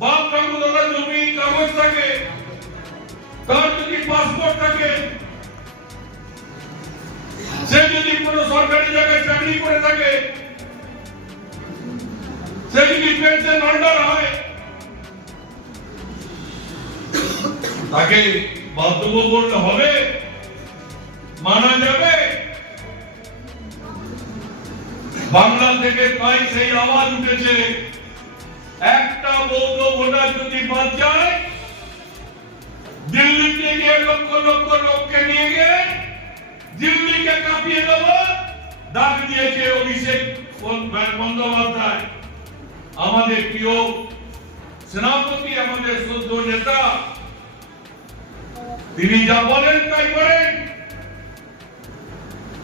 বাপ ঠাকুরদার জমি কাগজ থাকে, তার যদি পাসপোর্ট থাকে, সে যদি কোনো সরকারি জায়গায় চাকরি করে থাকে, সে যদি পেনশন হোল্ডার হয়, তাকে বাধ্যব করতে হবে, মানা যাবে? বাংলা থেকে তাই সেই আওয়াজ উঠেছে, একটা বৌদ্ধ ভোটার যদি বাদ যায়, দিল্লি থেকে লক্ষ লক্ষ লোককে নিয়ে গিয়ে দিল্লিকে কাঁপিয়ে দেব ডাক দিয়েছে অভিষেক বন্দ্যোপাধ্যায়, আমাদের প্রিয় সেনাপতি, আমাদের শ্রদ্ধ নেতা। তিনি যা বলেন তাই করেন।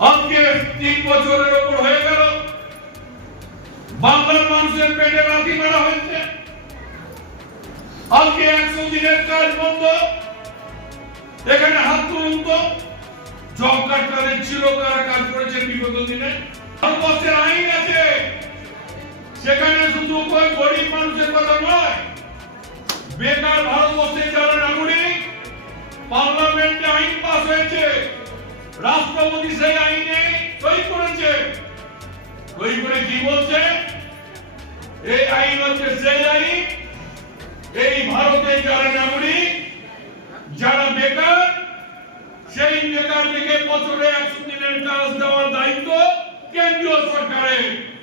আজকে 3 বছরের উপর হয়ে গেল বাংলার মানুষের পেটে লাথি মারা হয়েছে। আজকে 100 দিনের কাজ বন্ধ। এখানে হাত তুলুন তো, জব কার্ড কাদের ছিল, কারা কাজ করেছে বিগত দিনে? ভারতবর্ষের আইন আছে, সেখানে শুধু কোন গরিব মানুষের কথা নয়, বেকার ভারতবর্ষে যারা নাগরিক, পার্লামেন্টে আইন পাস হয়েছে, রাষ্ট্রপতি সেই আইনে সই করেছে। সই করে কি বলছে? এই আইন হচ্ছে সেই আইন, এই ভারতে যারা নাগরিক, যারা বেকার, সেই বেকার থেকে বছরে 100 দিনের কাজ দেওয়ার দায়িত্ব কেন্দ্রীয় সরকারের।